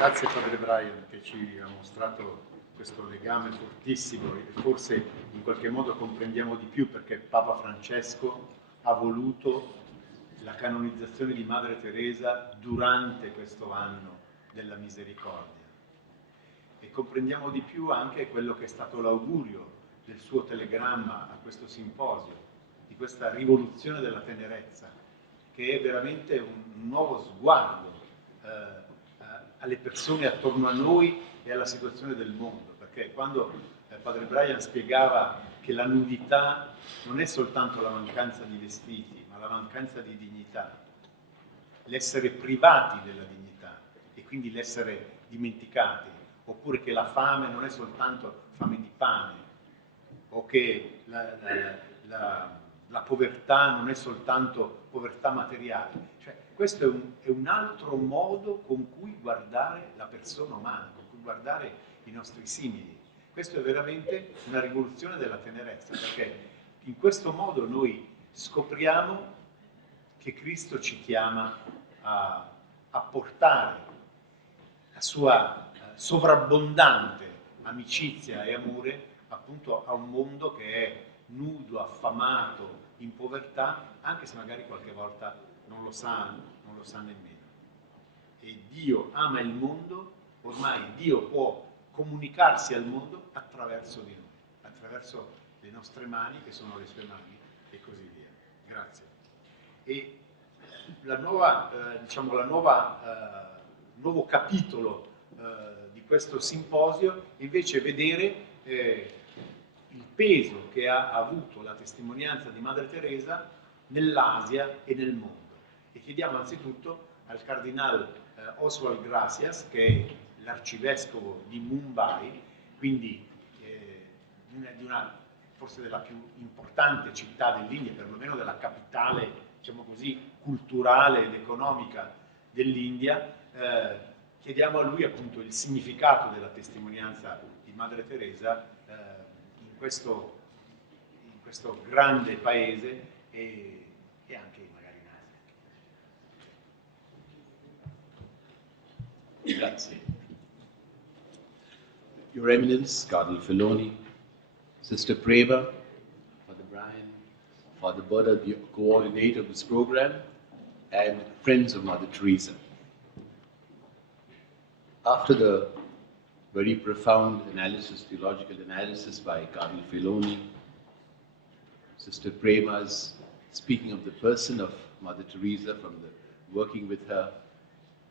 Grazie Padre Brian che ci ha mostrato questo legame fortissimo e forse in qualche modo comprendiamo di più perché Papa Francesco ha voluto la canonizzazione di Madre Teresa durante questo anno della misericordia. E comprendiamo di più anche quello che è stato l'augurio del suo telegramma a questo simposio, di questa rivoluzione della tenerezza, che è veramente un nuovo sguardo alle persone attorno a noi e alla situazione del mondo, perché quando Padre Brian spiegava che la nudità non è soltanto la mancanza di vestiti, ma la mancanza di dignità, l'essere privati della dignità e quindi l'essere dimenticati, oppure che la fame non è soltanto fame di pane, o che la povertà non è soltanto povertà materiale. Cioè, questo è un altro modo con cui guardare la persona umana, con cui guardare i nostri simili. Questo è veramente una rivoluzione della tenerezza, perché in questo modo noi scopriamo che Cristo ci chiama a portare la sua sovrabbondante amicizia e amore appunto a un mondo che è nudo, affamato, in povertà, anche se magari qualche volta non lo sa nemmeno. E Dio ama il mondo, ormai Dio può comunicarsi al mondo attraverso di noi, attraverso le nostre mani, che sono le sue mani, e così via. Grazie. E il nuovo capitolo di questo simposio invece è vedere il peso che ha avuto la testimonianza di Madre Teresa nell'Asia e nel mondo. E chiediamo anzitutto al cardinal Oswald Gracias, che è l'arcivescovo di Mumbai, quindi di una forse della più importante città dell'India, perlomeno della capitale, diciamo così, culturale ed economica dell'India. Chiediamo a lui appunto il significato della testimonianza di Madre Teresa in questo grande paese e anche magari in Asia. Grazie. Your Eminence, Cardinal Filoni, Sister Preva, Father Brian, Father Berta, the coordinator of this program, and friends of Mother Teresa. After the very profound analysis, theological analysis by Cardinal Filoni, Sister Prema's speaking of the person of Mother Teresa from the working with her,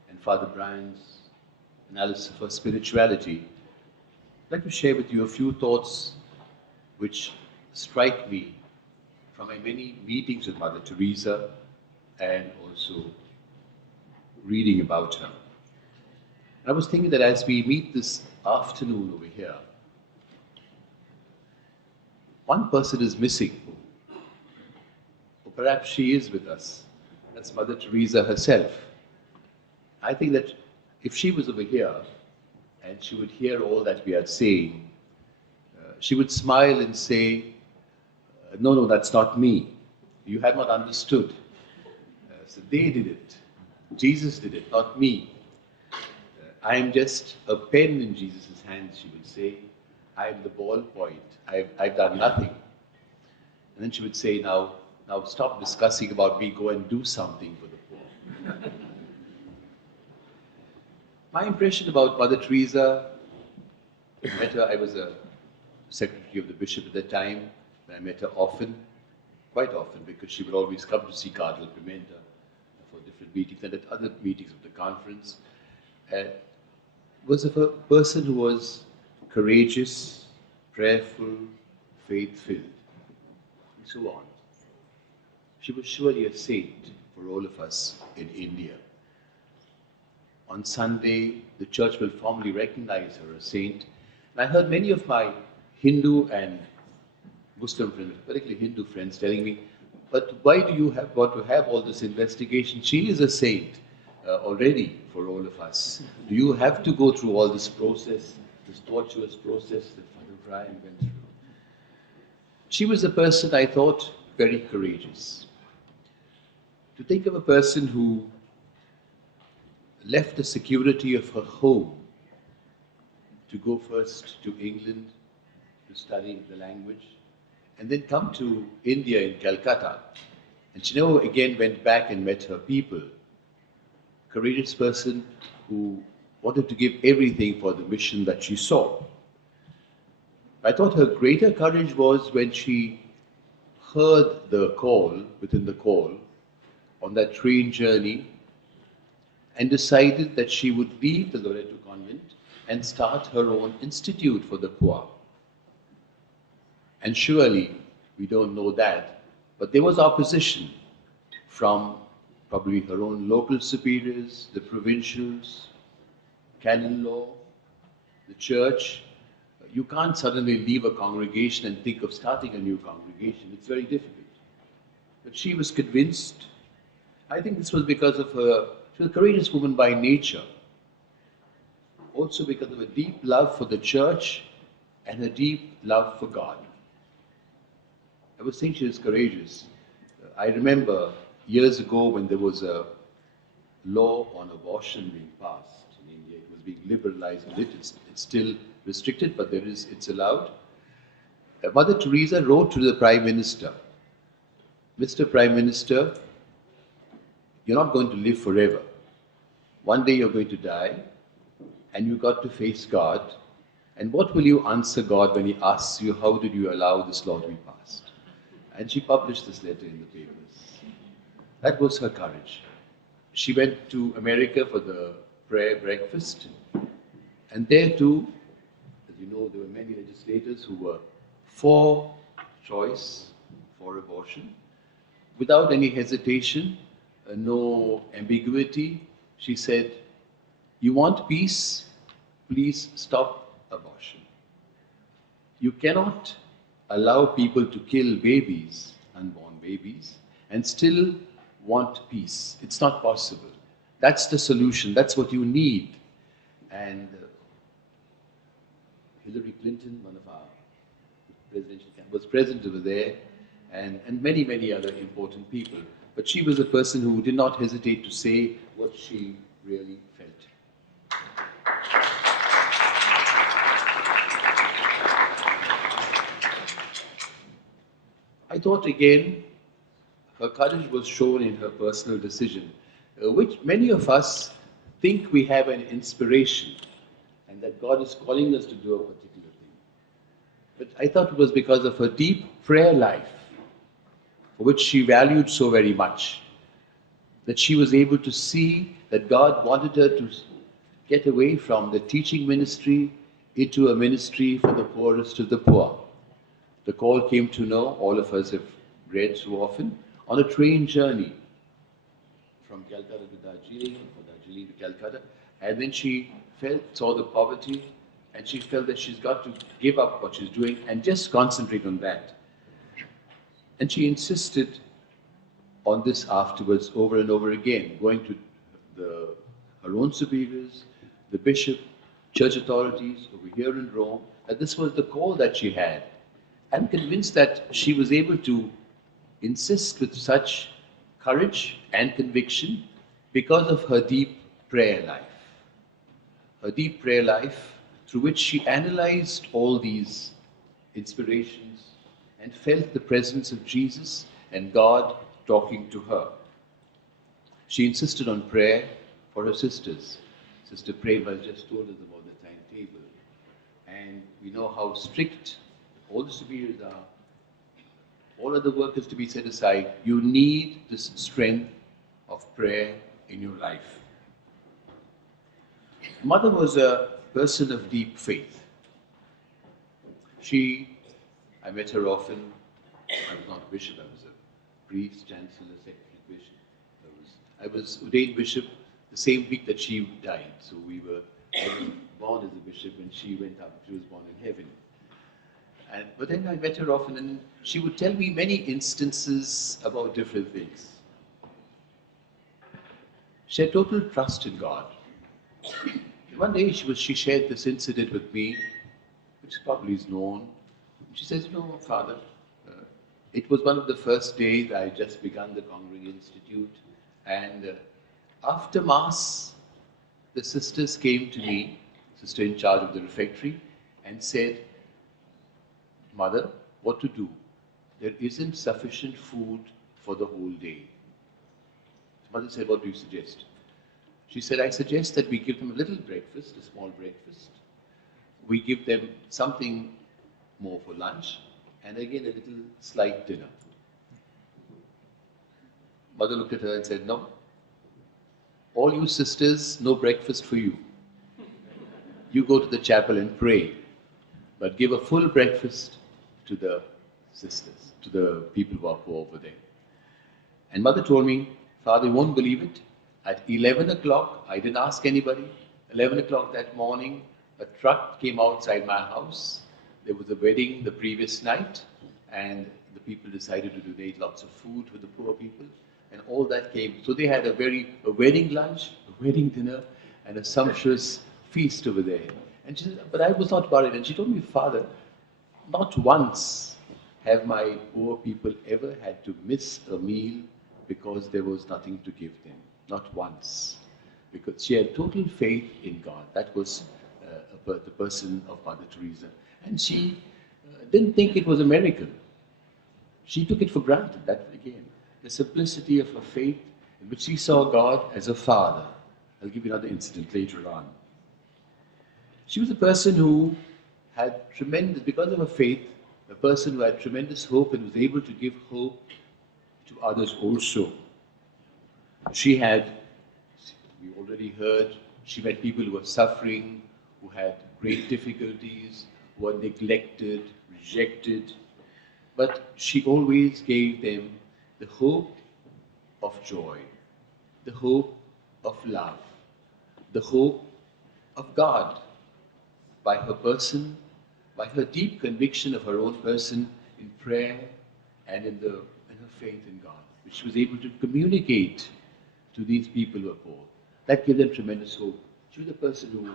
and Father Brian's analysis of her spirituality, I'd like to share with you a few thoughts which strike me from my many meetings with Mother Teresa and also reading about her. And I was thinking that as we meet this afternoon over here, one person is missing, or perhaps she is with us. That's Mother Teresa herself. I think that if she was over here and she would hear all that we are saying, she would smile and say, no, that's not me. You have not understood. So they did it. Jesus did it, not me. I am just a pen in Jesus' hands, she would say. I am the ballpoint. I've done nothing. And then she would say, now stop discussing about me, go and do something for the poor. My impression about Mother Teresa, I met her, I was a secretary of the bishop at the time, and I met her often, quite often, because she would always come to see Cardinal Pimenta for different meetings and at other meetings of the conference. Was of a person who was courageous, prayerful, faith-filled, and so on. She was surely a saint for all of us in India. On Sunday, the church will formally recognize her as a saint. And I heard many of my Hindu and Muslim friends, particularly Hindu friends, telling me, but why do you want to have all this investigation? She is a saint already for all of us. Do you have to go through all this process, this tortuous process that Father Brian went through? She was a person, I thought, very courageous. To think of a person who left the security of her home to go first to England to study the language, and then come to India in Calcutta. And she never again went back and met her people. Courageous person who wanted to give everything for the mission that she saw. I thought her greater courage was when she heard the call, within the call, on that train journey, and decided that she would leave the Loreto convent and start her own institute for the poor. And surely, we don't know that, but there was opposition from probably her own local superiors, the provincials, canon law, the church. You can't suddenly leave a congregation and think of starting a new congregation. It's very difficult. But she was convinced. I think this was because of her, she was a courageous woman by nature. Also because of a deep love for the church and a deep love for God. I was saying she was courageous. I remember years ago when there was a law on abortion being passed in India. It was being liberalized a little. It's still restricted, but it's allowed. Mother Teresa wrote to the Prime Minister, Mr. Prime Minister, you're not going to live forever. One day you're going to die, and you've got to face God. And what will you answer God when He asks you, how did you allow this law to be passed? And she published this letter in the papers. That was her courage. She went to America for the prayer breakfast, and there too, as you know, there were many legislators who were for choice, for abortion. Without any hesitation, no ambiguity, she said, you want peace? Please stop abortion. You cannot allow people to kill babies, unborn babies, and still want peace. It's not possible. That's the solution. That's what you need. And Hillary Clinton, one of our presidential candidates, was present over there, and many, many other important people. But she was a person who did not hesitate to say what she really felt. I thought again, her courage was shown in her personal decision, which many of us think we have an inspiration and that God is calling us to do a particular thing. But I thought it was because of her deep prayer life, for which she valued so very much, that she was able to see that God wanted her to get away from the teaching ministry into a ministry for the poorest of the poor. The call came to know, all of us have read so often, on a train journey from Calcutta to Darjeeling, from Darjeeling to Calcutta, and then she saw the poverty, and she felt that she's got to give up what she's doing and just concentrate on that. And she insisted on this afterwards over and over again, going to her own superiors, the bishop, church authorities over here in Rome, that this was the call that she had. I'm convinced that she was able to insist with such courage and conviction because of her deep prayer life. Her deep prayer life through which she analyzed all these inspirations and felt the presence of Jesus and God talking to her. She insisted on prayer for her sisters. Sister Prema just told us about the timetable. And we know how strict all the superiors are. All other work is to be set aside. You need this strength of prayer in your life. Mother was a person of deep faith. I met her often. I was not a bishop, I was a priest, chancellor, secretary, bishop. I was ordained bishop the same week that she died. So I was born as a bishop and she went up. She was born in heaven. But then I met her often and she would tell me many instances about different things. She had total trust in God. One day she shared this incident with me, which probably is known. She says, Father, it was one of the first days I had just begun the Congregating Institute, and after Mass, the sisters came to me, sister in charge of the refectory, and said, Mother, what to do? There isn't sufficient food for the whole day. Mother said, what do you suggest? She said, I suggest that we give them a little breakfast, a small breakfast. We give them something more for lunch, and again a little slight dinner. Mother looked at her and said, no, all you sisters, no breakfast for you. You go to the chapel and pray, but give a full breakfast to the sisters, to the people who are poor over there. And Mother told me, Father, you won't believe it. At 11 o'clock, I didn't ask anybody, 11 o'clock that morning, a truck came outside my house. There was a wedding the previous night, and the people decided to donate lots of food for the poor people, and all that came. So they had a wedding lunch, a wedding dinner, and a sumptuous feast over there. And she said, but I was not worried. And she told me, Father, not once have my poor people ever had to miss a meal because there was nothing to give them. Not once. Because she had total faith in God. That was the person of Mother Teresa. And she didn't think it was a miracle. She took it for granted. That again, the simplicity of her faith, in which she saw God as a father. I'll give you another incident later on. She was a person who had tremendous, because of her faith, a person who had tremendous hope and was able to give hope to others also. She had, we already heard, she met people who were suffering, who had great difficulties, who were neglected, rejected. But she always gave them the hope of joy, the hope of love, the hope of God, by her person, by her deep conviction of her own person in prayer and in her faith in God, which she was able to communicate to these people who are poor. That gave them tremendous hope. She was a person who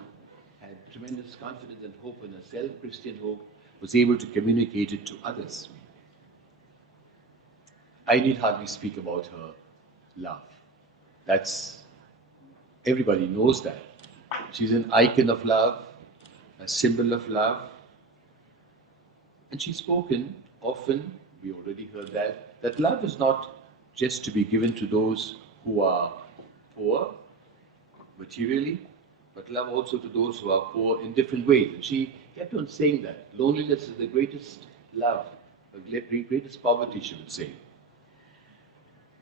had tremendous confidence and hope in herself, Christian hope, was able to communicate it to others. I need hardly speak about her love. Everybody knows that. She's an icon of love, a symbol of love. And she's spoken often, we already heard that love is not just to be given to those who are poor materially, but love also to those who are poor in different ways. And she kept on saying that. Loneliness is the greatest love, the greatest poverty, she would say.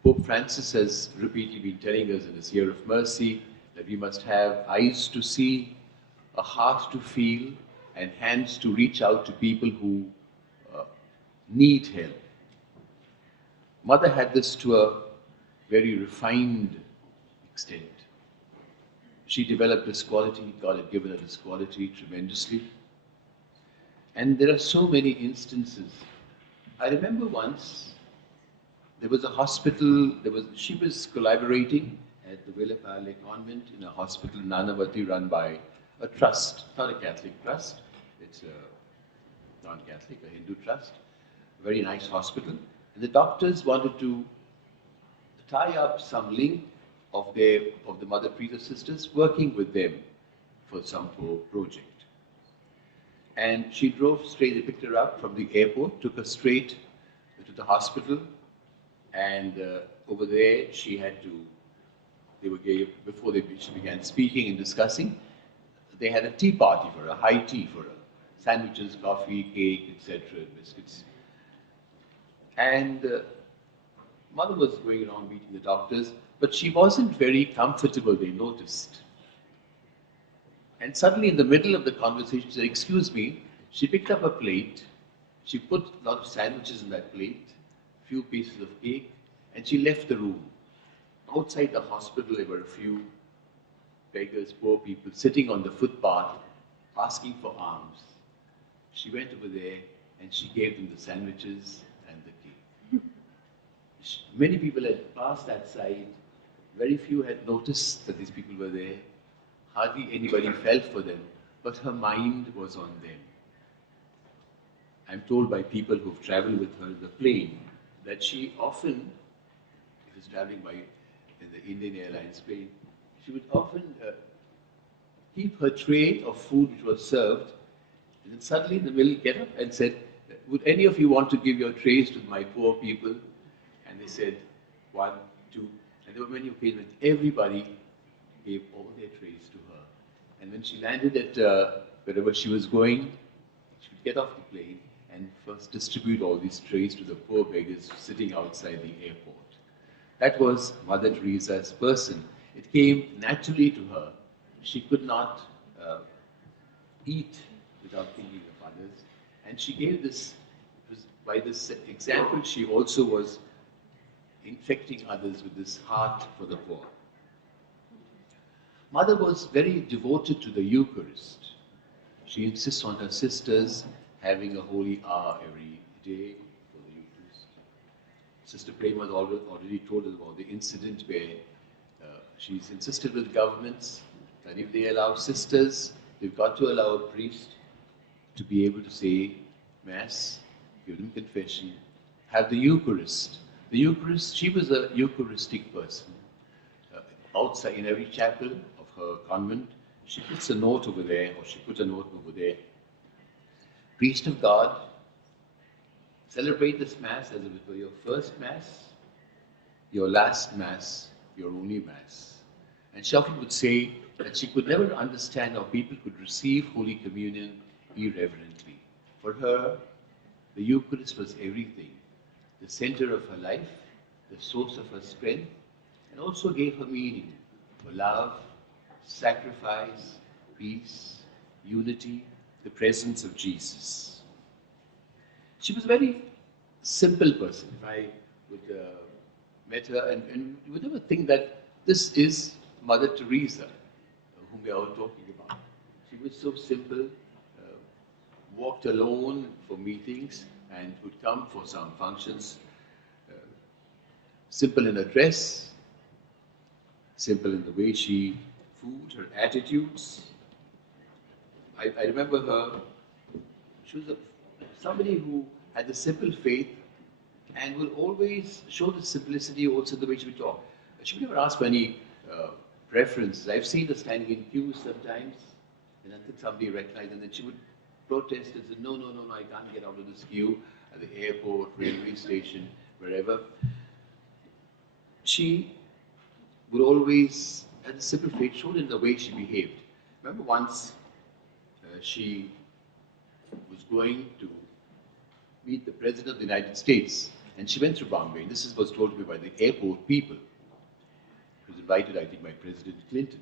Pope Francis has repeatedly been telling us in this year of mercy that we must have eyes to see, a heart to feel, and hands to reach out to people who need help. Mother had this to a very refined extent. She developed this quality, God had given her this quality tremendously. And there are so many instances. I remember once, there was a hospital, she was collaborating at the Vellapalli convent in a hospital in Nanavati run by a trust, not a Catholic trust, it's a non-Catholic, a Hindu trust, a very nice hospital. And the doctors wanted to tie up some link of the Mother Teresa sisters working with them for some project. And she drove straight, they picked her up from the airport, took her straight to the hospital, and over there she had to, before she began speaking and discussing, they had a tea party for her, high tea for her, sandwiches, coffee, cake, etc., biscuits. And Mother was going around meeting the doctors, but she wasn't very comfortable, they noticed. And suddenly in the middle of the conversation, she said, excuse me, she picked up a plate, she put a lot of sandwiches in that plate, a few pieces of cake, and she left the room. Outside the hospital, there were a few beggars, poor people, sitting on the footpath, asking for alms. She went over there and she gave them the sandwiches and the cake. Many people had passed that side. Very few had noticed that these people were there. Hardly anybody felt for them, but her mind was on them. I'm told by people who've traveled with her in the plane that she often, if she's traveling in the Indian Airlines plane, she would often keep her tray of food which was served, and then suddenly in the middle get up and said, would any of you want to give your trays to my poor people? And they said, one, two. And there were many occasions when everybody gave all their trays to her. And when she landed at wherever she was going, she would get off the plane and first distribute all these trays to the poor beggars sitting outside the airport. That was Mother Teresa's person. It came naturally to her. She could not eat without thinking of others. And she gave this, by this example, she also was infecting others with this heart for the poor. Mother was very devoted to the Eucharist. She insists on her sisters having a holy hour every day for the Eucharist. Sister Prema has already told us about the incident where she's insisted with governments that if they allow sisters, they've got to allow a priest to be able to say Mass, give them confession, have the Eucharist. The Eucharist, she was a Eucharistic person. Outside, in every chapel of her convent, she puts a note over there, or she put a note over there. Priest of God, celebrate this Mass as if it were your first Mass, your last Mass, your only Mass. And she often would say that she could never understand how people could receive Holy Communion irreverently. For her, the Eucharist was everything, the center of her life, the source of her strength, and also gave her meaning for love, sacrifice, peace, unity, the presence of Jesus. She was a very simple person. If I would met her, and you would never think that this is Mother Teresa, whom we are all talking about. She was so simple, walked alone for meetings, and would come for some functions. Simple in her dress, simple in the way she food, her attitudes. I remember her, she was somebody who had the simple faith and will always show the simplicity also in the way she would talk. She would never ask for any preferences. I've seen her standing in queues sometimes, and until somebody recognized, and then she would protest and say, no, I can't get out of this queue at the airport, railway station, wherever. She would always, had a simple faith shown in the way she behaved. Remember once she was going to meet the President of the United States, and she went through Bombay. This was told to me by the airport people. She was invited, I think, by President Clinton.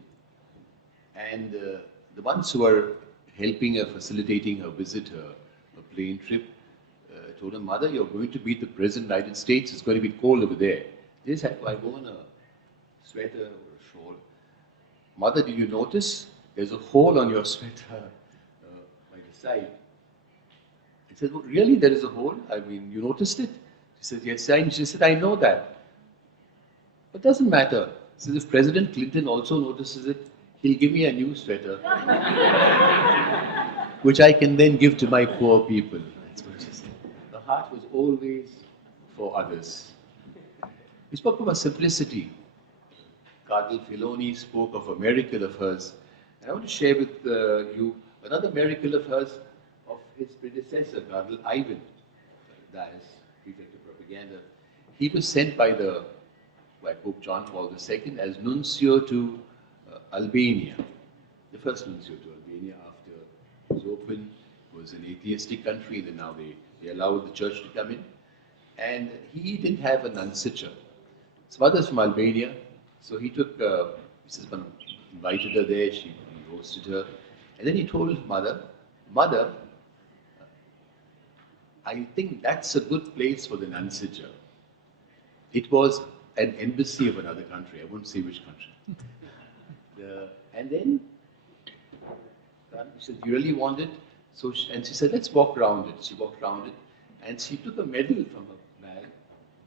And the ones who were helping her, facilitating her visit, her plane trip, told her, Mother, you're going to meet the President of the United States. It's going to be cold over there. They said, I go in a sweater or a shawl. Mother, did you notice there's a hole on your sweater by the side? I said, well, really, there is a hole? I mean, you noticed it? She said, yes, and she said, I know that. But it doesn't matter. She said, if President Clinton also notices it, he'll give me a new sweater, which I can then give to my poor people. That's what she said. The heart was always for others. We spoke about simplicity. Cardinal Filoni spoke of a miracle of hers. And I want to share with you another miracle of hers, of his predecessor, Cardinal Ivan Dias, Prefect of Propaganda. He was sent by Pope John Paul II as nuncio to Albania, the first nuncio to Albania after it was open. It was an atheistic country, and then now they allowed the church to come in. And he didn't have a nunciature. His mother's from Albania, so he took, Mrs. Ban invited her there, he hosted her, and then he told Mother, I think that's a good place for the nunciature. It was an embassy of another country, I won't say which country. And then she said, you really want it? So and she said, let's walk around it. She walked around it, and she took a medal from her bag.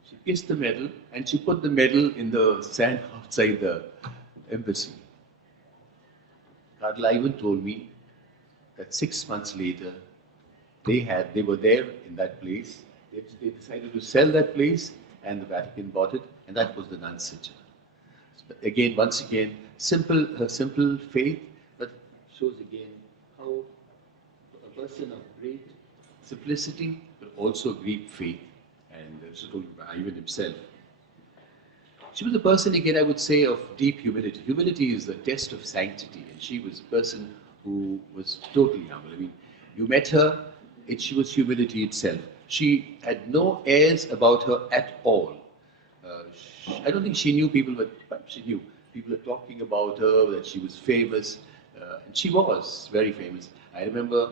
She kissed the medal, and she put the medal in the sand outside the embassy. Cardinal Ivan told me that 6 months later, they were there in that place. They decided to sell that place, and the Vatican bought it, and that was the nunciature. So again, once again, her simple faith, but shows again how a person of great simplicity, but also great faith, and this is told by Ivan himself. She was a person, again, I would say, of deep humility. Humility is the test of sanctity, and she was a person who was totally humble. I mean, you met her, she was humility itself. She had no airs about her at all. I don't think she knew people, but she knew people were talking about her, that she was famous, and she was very famous. I remember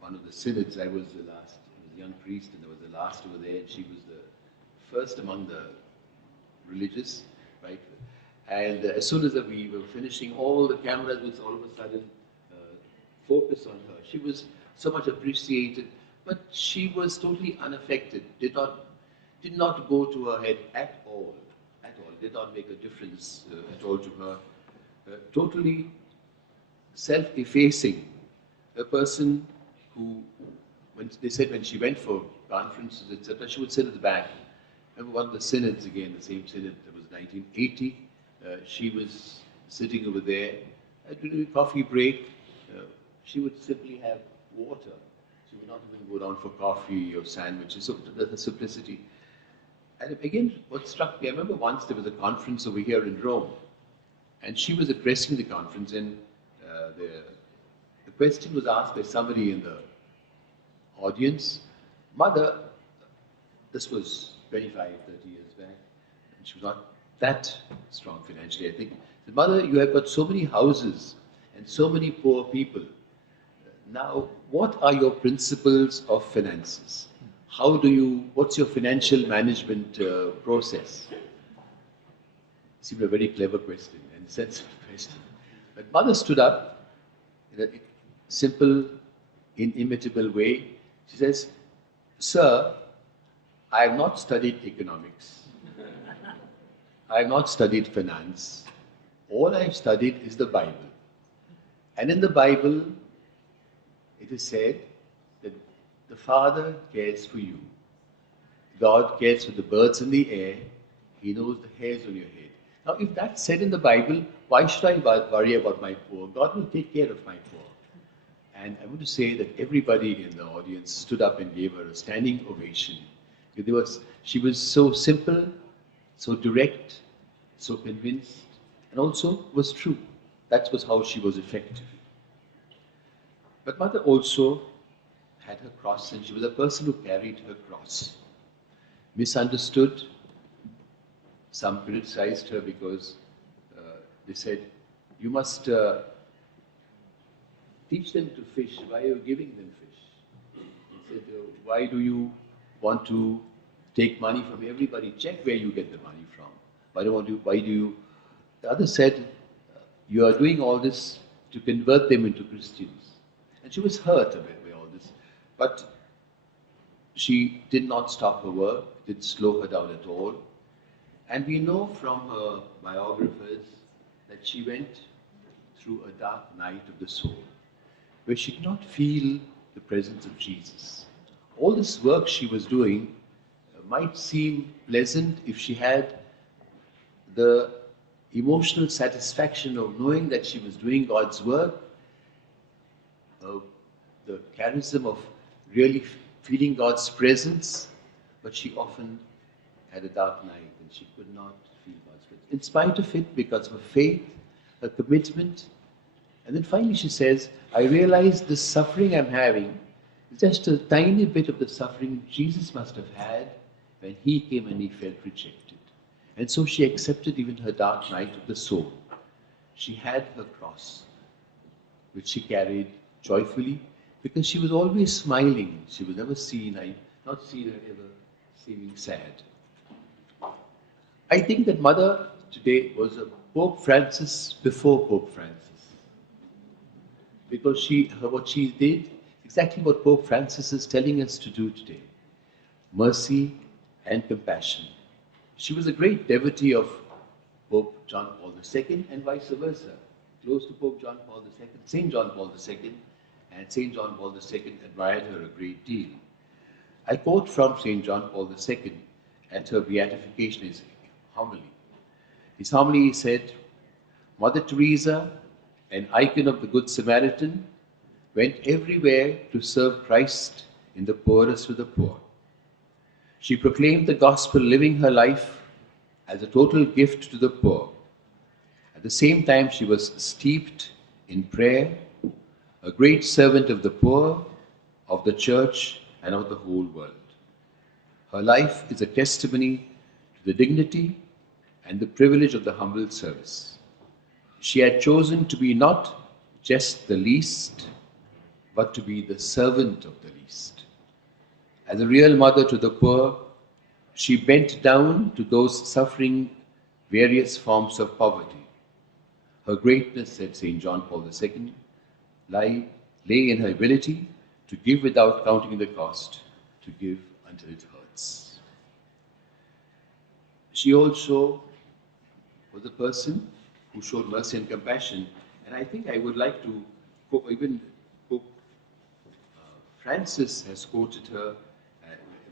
one of the synods, I was the last, I was a young priest, and I was the last over there, and she was the first among the religious, right? And as soon as we were finishing, all the cameras would all of a sudden focus on her. She was so much appreciated, but she was totally unaffected, did not go to her head at all, did not make a difference at all to her. Totally self-effacing, a person who, when they said when she went for conferences, etc., she would sit at the back. Remember one of the synods, again, the same synod, that was 1980, she was sitting over there, during a coffee break, she would simply have water. She would not even go down for coffee or sandwiches, so the simplicity. And again, what struck me, I remember once there was a conference over here in Rome, and she was addressing the conference, and the question was asked by somebody in the audience. Mother, this was 25, 30 years back, and she was not that strong financially, I think. Said, Mother, you have got so many houses and so many poor people. Now, what are your principles of finances? What's your financial management process? Seemed a very clever question and sensible question. But Mother stood up in a simple, inimitable way. She says, Sir, I have not studied economics. I have not studied finance. All I have studied is the Bible. And in the Bible, it is said that the Father cares for you. God cares for the birds in the air. He knows the hairs on your head. Now, if that's said in the Bible, why should I worry about my poor? God will take care of my poor. And I want to say that everybody in the audience stood up and gave her a standing ovation. She was so simple, so direct, so convinced, and also was true. That was how she was effective. But Mother also had her cross, and she was a person who carried her cross. Misunderstood. Some criticized her because they said, you must teach them to fish. Why are you giving them fish? He said, why do you want to take money from everybody? Check where you get the money from. Why do you? The other said, you are doing all this to convert them into Christians. And she was hurt a bit by all this. But she did not stop her work, didn't slow her down at all. And we know from her biographers that she went through a dark night of the soul, where she did not feel the presence of Jesus. All this work she was doing might seem pleasant if she had the emotional satisfaction of knowing that she was doing God's work, the charism of really feeling God's presence, but she often had a dark night and she could not feel God's presence. In spite of it, because of her faith, her commitment, and then finally she says, I realize this suffering I'm having is just a tiny bit of the suffering Jesus must have had when he came and he felt rejected. And so she accepted even her dark night of the soul. She had her cross, which she carried joyfully, because she was always smiling. She was never seen, I not seen her ever seeming sad. I think that Mother today was a Pope Francis before Pope Francis. Because what she did, exactly what Pope Francis is telling us to do today. Mercy and compassion. She was a great devotee of Pope John Paul II and vice versa. Close to Pope John Paul II, St. John Paul II, and St. John Paul II admired her a great deal. I quote from St. John Paul II at her beatification, his homily. His homily, he said, Mother Teresa an icon of the Good Samaritan, went everywhere to serve Christ in the poorest of the poor. She proclaimed the gospel, living her life as a total gift to the poor. At the same time, she was steeped in prayer, a great servant of the poor, of the church, and of the whole world. Her life is a testimony to the dignity and the privilege of the humble service. She had chosen to be not just the least, but to be the servant of the least. As a real mother to the poor, she bent down to those suffering various forms of poverty. Her greatness, said St. John Paul II, lay in her ability to give without counting the cost, to give until it hurts. She also was a person who showed mercy and compassion, and I think I would like to, even Pope Francis has quoted her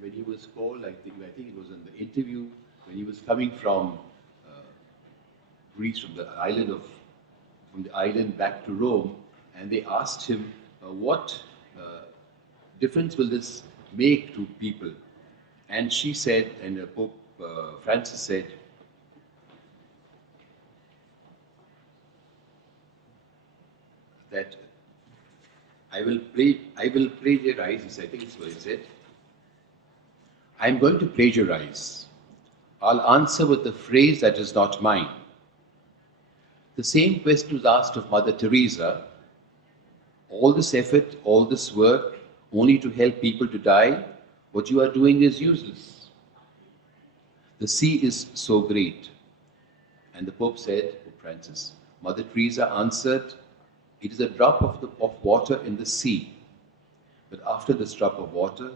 when he was called, I think it was in the interview, when he was coming from Greece, from the island back to Rome, and they asked him, what difference will this make to people? And she said, and Pope Francis said, that I will plagiarize, I think it's what he said. I'm going to plagiarize. I'll answer with the phrase that is not mine. The same question was asked of Mother Teresa. All this effort, all this work, only to help people to die, what you are doing is useless. The sea is so great. And the Pope said, Pope Francis, Mother Teresa answered, it is a drop of water in the sea. But after this drop of water,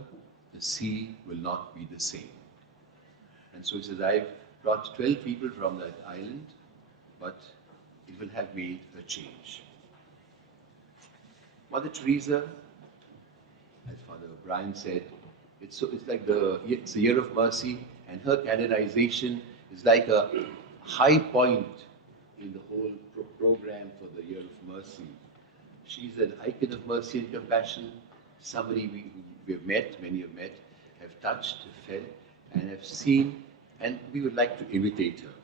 the sea will not be the same. And so he says, I've brought 12 people from that island, but it will have made a change. Mother Teresa, as Father Brian said, it's like it's a year of mercy, and her canonization is like a high point in the whole program for the year of mercy. She's an icon of mercy and compassion, somebody we have met, many have met, have touched, have felt, and have seen, and we would like to imitate her.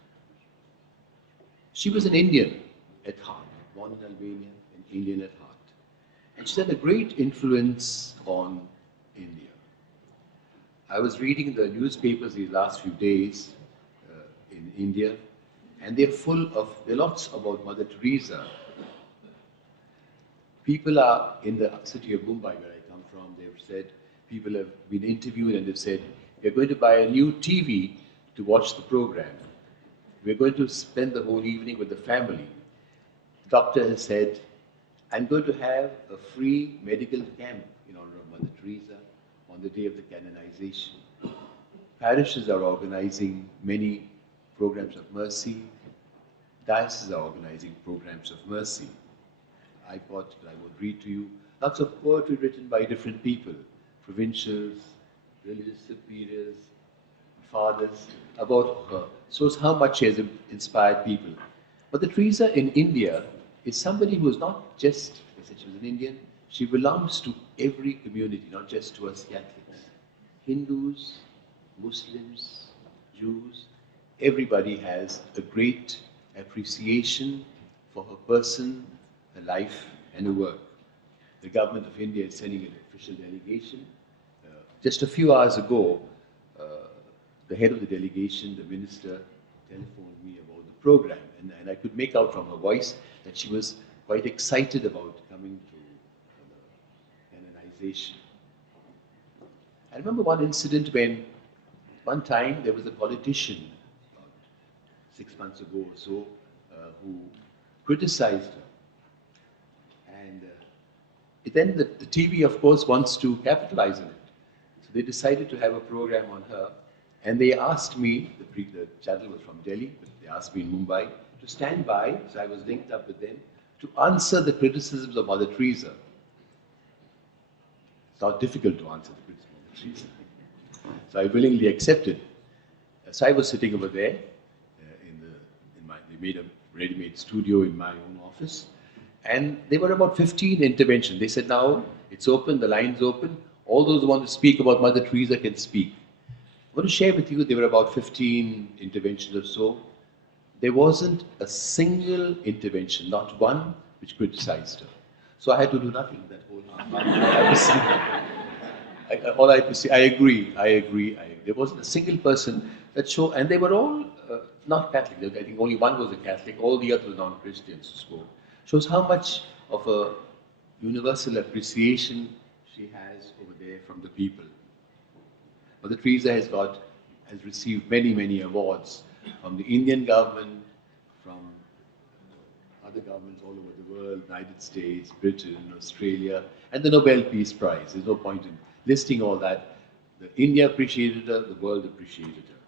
She was an Indian at heart, born in Albania, an Indian at heart. And she had a great influence on India. I was reading the newspapers these last few days in India, and they're lots about Mother Teresa. People are in the city of Mumbai, where I come from, they've said, people have been interviewed and they've said, we're going to buy a new TV to watch the program. We're going to spend the whole evening with the family. The doctor has said, I'm going to have a free medical camp in honor of Mother Teresa on the day of the canonization. Parishes are organizing many programs of mercy. Dioceses are organizing programs of mercy. I would read to you lots of poetry written by different people, provincials, religious superiors, fathers, about her. Shows how much she has inspired people. But the Teresa in India is somebody who is not just, I said she was an Indian, she belongs to every community, not just to us Catholics. Hindus, Muslims, Jews, everybody has a great appreciation for her person, her life, and her work. The government of India is sending an official delegation. Just a few hours ago, the head of the delegation, the minister, telephoned me about the program, and I could make out from her voice that she was quite excited about coming to the canonization. I remember one incident when one time there was a politician, about 6 months ago or so, who criticized her. And then the TV, of course, wants to capitalize on it. So they decided to have a program on her. And they asked me, the channel was from Delhi, but they asked me in Mumbai, to stand by, so I was linked up with them, to answer the criticisms of Mother Teresa. It's not difficult to answer the criticisms of Mother Teresa. So I willingly accepted. So I was sitting over there, they made a ready-made studio in my own office, And there were about 15 interventions. They said, now it's open, the line's open. All those who want to speak about Mother Teresa can speak. I want to share with you, there were about 15 interventions or so. There wasn't a single intervention, not one, which criticized her. So I had to do nothing that whole hour. All I had to say, I agree. There wasn't a single person that showed, and they were all not Catholic. I think only one was a Catholic, all the others were non-Christians who spoke. Shows how much of a universal appreciation she has over there from the people. Mother Teresa has received many, many awards from the Indian government, from other governments all over the world, United States, Britain, Australia, and the Nobel Peace Prize. There's no point in listing all that. India appreciated her, the world appreciated her.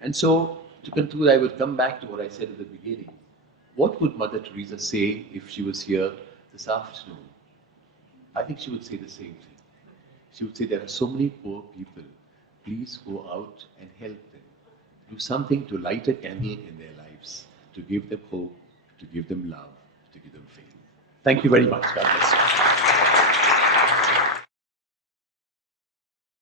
And so, to conclude, I would come back to what I said at the beginning. What would Mother Teresa say if she was here this afternoon? I think she would say the same thing. She would say, there are so many poor people. Please go out and help them. Do something to light a candle in their lives, to give them hope, to give them love, to give them faith. Thank you very much. God bless you.